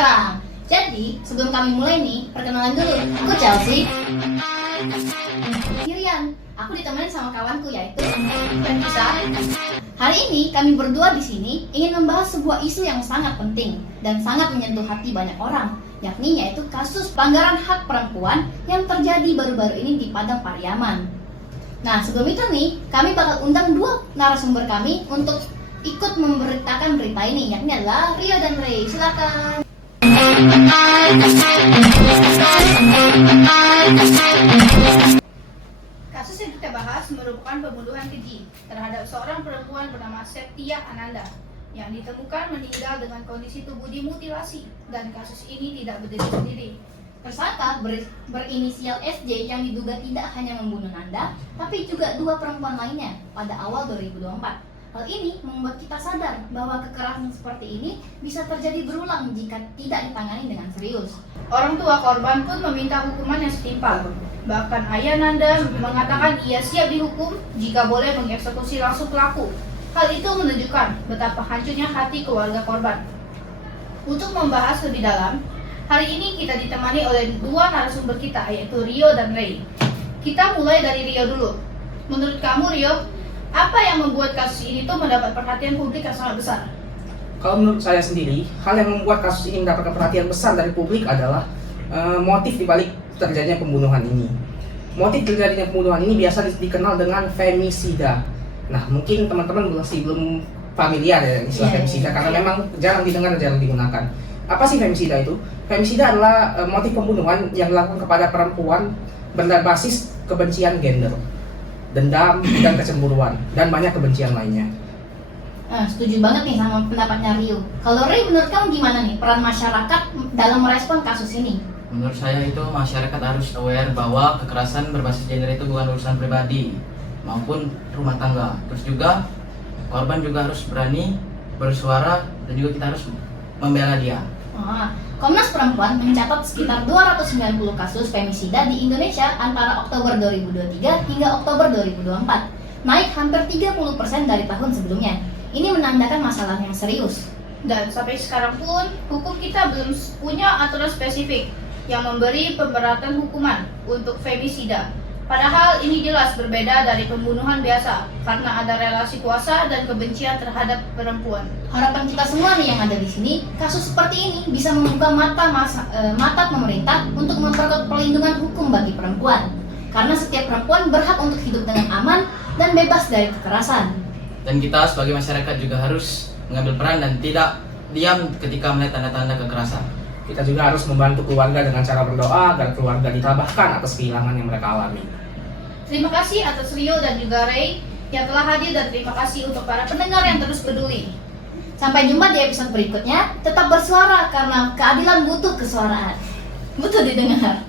menyerang. Jadi, sebelum kami mulai nih, perkenalan dulu. Aku Chelsea. Kirian, aku ditemani sama kawanku yaitu Renisa. Hari ini kami berdua di sini ingin membahas sebuah isu yang sangat penting dan sangat menyentuh hati banyak orang, yakni yaitu kasus pelanggaran hak perempuan yang terjadi baru-baru ini di Padang Pariaman. Nah, sebelum itu nih, kami bakal undang dua narasumber kami untuk ikut memberitakan berita ini, yakni adalah Rio dan Ray. Silakan. Kasus yang kita bahas merupakan pembunuhan keji terhadap seorang perempuan bernama Septia Ananda yang ditemukan meninggal dengan kondisi tubuh dimutilasi, dan kasus ini tidak berdiri sendiri. Tersangka berinisial SJ yang diduga tidak hanya membunuh Nanda, tapi juga dua perempuan lainnya pada awal 2024. Hal ini membuat kita sadar bahwa kekerasan seperti ini bisa terjadi berulang jika tidak ditangani dengan serius. Orang tua korban pun meminta hukuman yang setimpal. Bahkan ayah Nanda mengatakan ia siap dihukum jika boleh mengeksekusi langsung pelaku. Hal itu menunjukkan betapa hancurnya hati keluarga korban. Untuk membahas lebih dalam, hari ini kita ditemani oleh dua narasumber kita, yaitu Rio dan Ray. Kita mulai dari Rio dulu. Menurut kamu, Rio, apa yang membuat kasus ini tuh mendapat perhatian publik yang sangat besar? Kalau menurut saya sendiri, hal yang membuat kasus ini mendapatkan perhatian besar dari publik adalah motif dibalik terjadinya pembunuhan ini. Motif terjadinya pembunuhan ini biasa dikenal dengan femisida. Nah, mungkin teman-teman masih belum familiar ya istilah femisida karena memang jarang didengar dan jarang digunakan. Apa sih femisida itu? Femisida adalah motif pembunuhan yang dilakukan kepada perempuan berbasis kebencian gender, dendam dan kecemburuan, dan banyak kebencian lainnya. Setuju banget nih sama pendapatnya Rio. Kalau Ray, menurut kamu gimana nih peran masyarakat dalam merespon kasus ini? Menurut saya itu masyarakat harus aware bahwa kekerasan berbasis gender itu bukan urusan pribadi maupun rumah tangga. Terus juga korban juga harus berani bersuara dan juga kita harus membela dia. Komnas Perempuan mencatat sekitar 290 kasus femisida di Indonesia antara Oktober 2023 hingga Oktober 2024, naik hampir 30% dari tahun sebelumnya. Ini menandakan masalah yang serius. Dan sampai sekarang pun, hukum kita belum punya aturan spesifik yang memberi pemberatan hukuman untuk femisida. Padahal ini jelas berbeda dari pembunuhan biasa karena ada relasi kuasa dan kebencian terhadap perempuan. Harapan kita semua nih yang ada di sini, kasus seperti ini bisa membuka mata pemerintah untuk memperkuat perlindungan hukum bagi perempuan. Karena setiap perempuan berhak untuk hidup dengan aman dan bebas dari kekerasan. Dan kita sebagai masyarakat juga harus mengambil peran dan tidak diam ketika melihat tanda-tanda kekerasan. Kita juga harus membantu keluarga dengan cara berdoa agar keluarga ditabahkan atas kehilangan yang mereka alami. Terima kasih atas Rio dan juga Ray yang telah hadir, dan terima kasih untuk para pendengar yang terus peduli. Sampai jumpa di episode berikutnya. Tetap bersuara karena keadilan butuh kesuaraan. Butuh didengar.